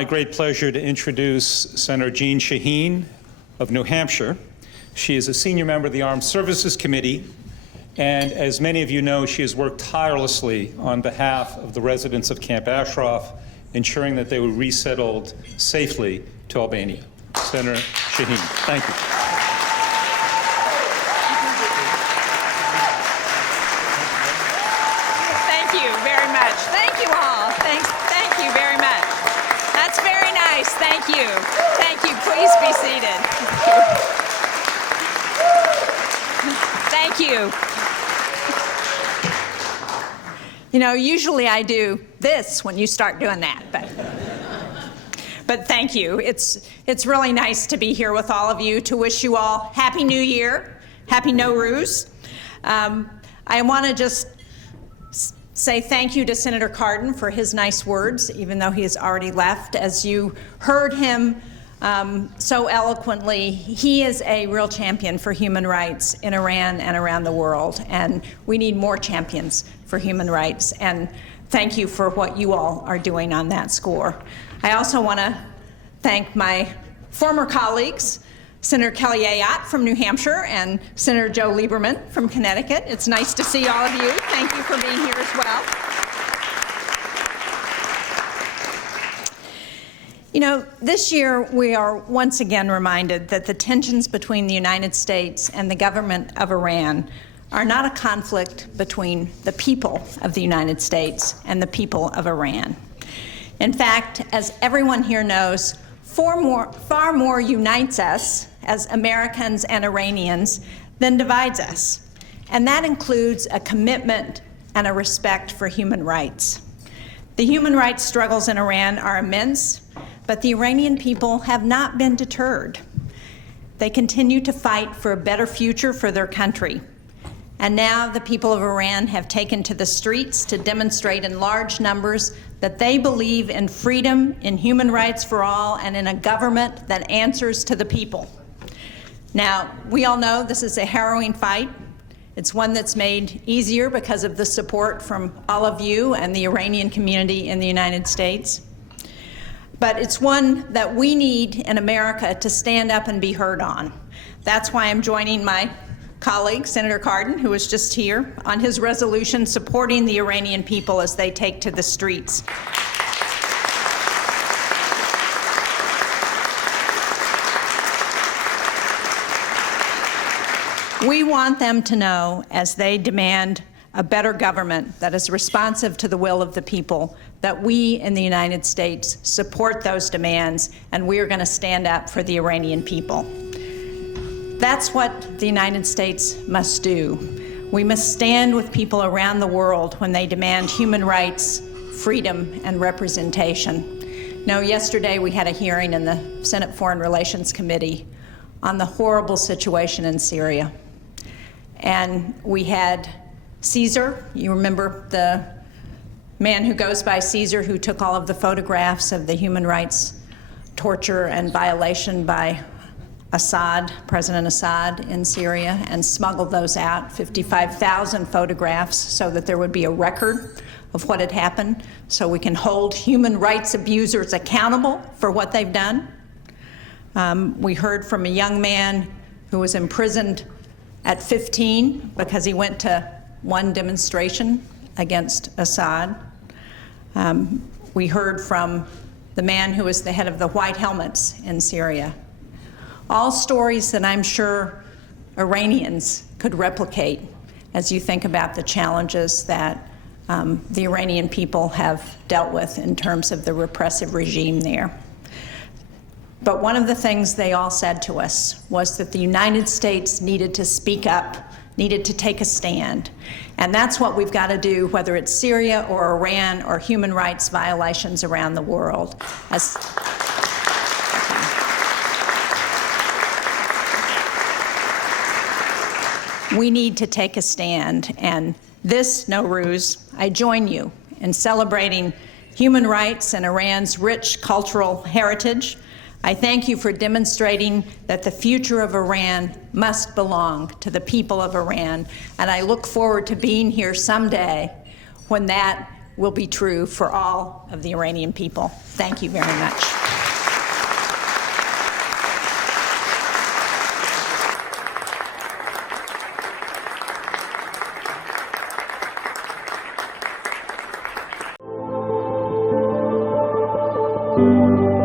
my great pleasure to introduce Senator Jeane Shaheen of New Hampshire. She is a senior member of the Armed Services Committee, and as many of you know, she has worked tirelessly on behalf of the residents of Camp Ashraf, ensuring that they were resettled safely to Albania. Senator Shaheen, thank you. Thank you very much. Thank you all. Thank you very much. That's very nice. Thank you. Thank you. Please be seated. Thank you. You know, usually I do this when you start doing that, but thank you. It's really nice to be here with all of you, to wish you all Happy New Year, Happy Nowruz. I want to just say thank you to Senator Cardin for his nice words, even though he has already left. As you heard him so eloquently, he is a real champion for human rights in Iran and around the world, and we need more champions for human rights, and thank you for what you all are doing on that score. I also want to thank my former colleagues, Senator Kelly Ayotte from New Hampshire and Senator Joe Lieberman from Connecticut. It's nice to see all of you. Thank you for being here as well. You know, this year we are once again reminded that the tensions between the United States and the government of Iran are not a conflict between the people of the United States and the people of Iran. In fact, as everyone here knows, far more unites us as Americans and Iranians than divides us. And that includes a commitment and a respect for human rights. The human rights struggles in Iran are immense, but the Iranian people have not been deterred. They continue to fight for a better future for their country. And now the people of Iran have taken to the streets to demonstrate in large numbers that they believe in freedom, in human rights for all, and in a government that answers to the people. Now, we all know this is a harrowing fight. It's one that's made easier because of the support from all of you and the Iranian community in the United States. But it's one that we need in America to stand up and be heard on. That's why I'm joining my colleague, Senator Cardin, who was just here, on his resolution supporting the Iranian people as they take to the streets. We want them to know, as they demand a better government that is responsive to the will of the people, that we in the United States support those demands, and we are going to stand up for the Iranian people. That's what the United States must do. We must stand with people around the world when they demand human rights, freedom, and representation. Now, yesterday we had a hearing in the Senate Foreign Relations Committee on the horrible situation in Syria. And we had Caesar, you remember the man who goes by Caesar, who took all of the photographs of the human rights torture and violation by Assad, President Assad in Syria, and smuggled those out, 55,000 photographs, so that there would be a record of what had happened, so we can hold human rights abusers accountable for what they've done. We heard from a young man who was imprisoned at 15 because he went to one demonstration against Assad. We heard from the man who was the head of the White Helmets in Syria. All stories that I'm sure Iranians could replicate as you think about the challenges that the Iranian people have dealt with in terms of the repressive regime there. But one of the things they all said to us was that the United States needed to speak up, needed to take a stand. And that's what we've got to do, whether it's Syria or Iran or human rights violations around the world. We need to take a stand, and this Nowruz, I join you in celebrating human rights and Iran's rich cultural heritage. I thank you for demonstrating that the future of Iran must belong to the people of Iran, and I look forward to being here someday when that will be true for all of the Iranian people. Thank you very much. Thank you.